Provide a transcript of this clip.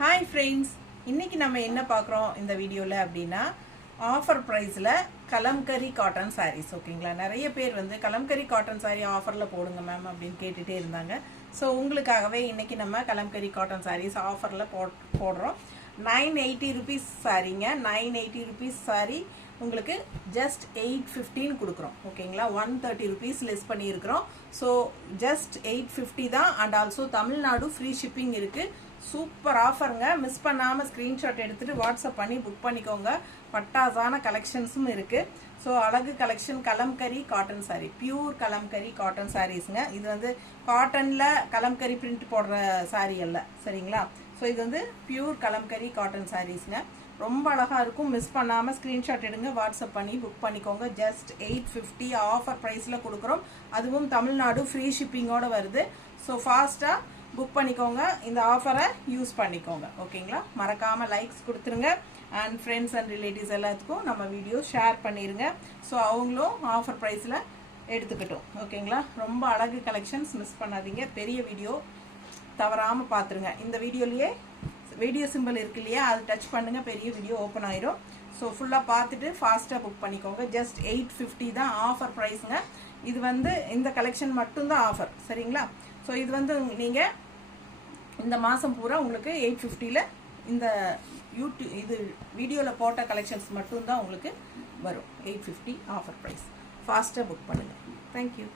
Hi friends, இன்னைக்கு நம்ம என்ன பார்க்குறோம் இந்த வீடியோவில் அப்படின்னா ஆஃபர் ப்ரைஸில் கலம்கரி காட்டன் சாரீஸ். ஓகேங்களா, நிறைய பேர் வந்து கலம்கரி காட்டன் சாரீ ஆஃபரில் போடுங்க மேம் அப்படின்னு கேட்டுகிட்டே இருந்தாங்க. ஸோ உங்களுக்காகவே இன்றைக்கி நம்ம கலம்கரி காட்டன் சாரீஸ் ஆஃபரில் போடுறோம். 980 ருபீஸ் சாரீங்க. 980 ருபீஸ் சாரீ உங்களுக்கு ஜஸ்ட் 815 கொடுக்குறோம். ஓகேங்களா, 130 ருபீஸ் லெஸ் பண்ணியிருக்கிறோம். ஸோ ஜஸ்ட் 850 தான். And also Tamil Nadu free shipping இருக்குது. சூப்பர் ஆஃபருங்க. மிஸ் பண்ணாமல் ஸ்க்ரீன்ஷாட் எடுத்துகிட்டு வாட்ஸ்அப் பண்ணி புக் பண்ணிக்கோங்க. பட்டாசான கலெக்ஷன்ஸும் இருக்குது. ஸோ அழகு collection kalamkari cotton sari, pure kalamkari cotton சாரீஸுங்க. இது வந்து காட்டனில் கலம்கரி பிரிண்ட் போடுற சாரீ அல்ல, சரிங்களா. ஸோ இது வந்து பியூர் கலம்கரி காட்டன் சாரீஸுங்க. ரொம்ப அழகாக இருக்கும். மிஸ் பண்ணாமல் ஸ்க்ரீன்ஷாட் எடுங்க, வாட்ஸ்அப் பண்ணி புக் பண்ணிக்கோங்க. ஜஸ்ட் 850 ஆஃபர் ப்ரைஸில் கொடுக்குறோம். அதுவும் தமிழ்நாடு ஃப்ரீ ஷிப்பிங்கோடு வருது. ஸோ ஃபாஸ்ட்டாக புக் பண்ணிக்கோங்க, இந்த ஆஃபரை யூஸ் பண்ணிக்கோங்க. ஓகேங்களா, மறக்காமல் லைக்ஸ் கொடுத்துருங்க. அண்ட் ஃப்ரெண்ட்ஸ் அண்ட் ரிலேட்டிவ்ஸ் எல்லாத்துக்கும் நம்ம வீடியோ ஷேர் பண்ணிடுங்க. ஸோ அவங்களும் ஆஃபர் ப்ரைஸில் எடுத்துக்கிட்டோம். ஓகேங்களா, ரொம்ப அழகு கலெக்ஷன்ஸ், மிஸ் பண்ணாதீங்க. பெரிய வீடியோ தவறாமல் பார்த்துருங்க. இந்த வீடியோலேயே வீடியோ சிம்பிள் இருக்கு இல்லையா, அது டச் பண்ணுங்கள், பெரிய வீடியோ ஓப்பன் ஆயிரும். ஸோ ஃபுல்லாக பார்த்துட்டு ஃபாஸ்ட்டாக புக் பண்ணிக்கோங்க. ஜஸ்ட் 850 தான் ஆஃபர் ப்ரைஸுங்க. இது வந்து இந்த கலெக்ஷன் மட்டும்தான் ஆஃபர், சரிங்களா. ஸோ இது வந்து நீங்கள் இந்த மாதம் பூரா உங்களுக்கு 850ல் இந்த இது வீடியோவில் போட்ட கலெக்ஷன்ஸ் மட்டும்தான் உங்களுக்கு வரும். 850 ஆஃபர் ப்ரைஸ். ஃபாஸ்ட்டாக புக் பண்ணுங்கள். தேங்க்யூ.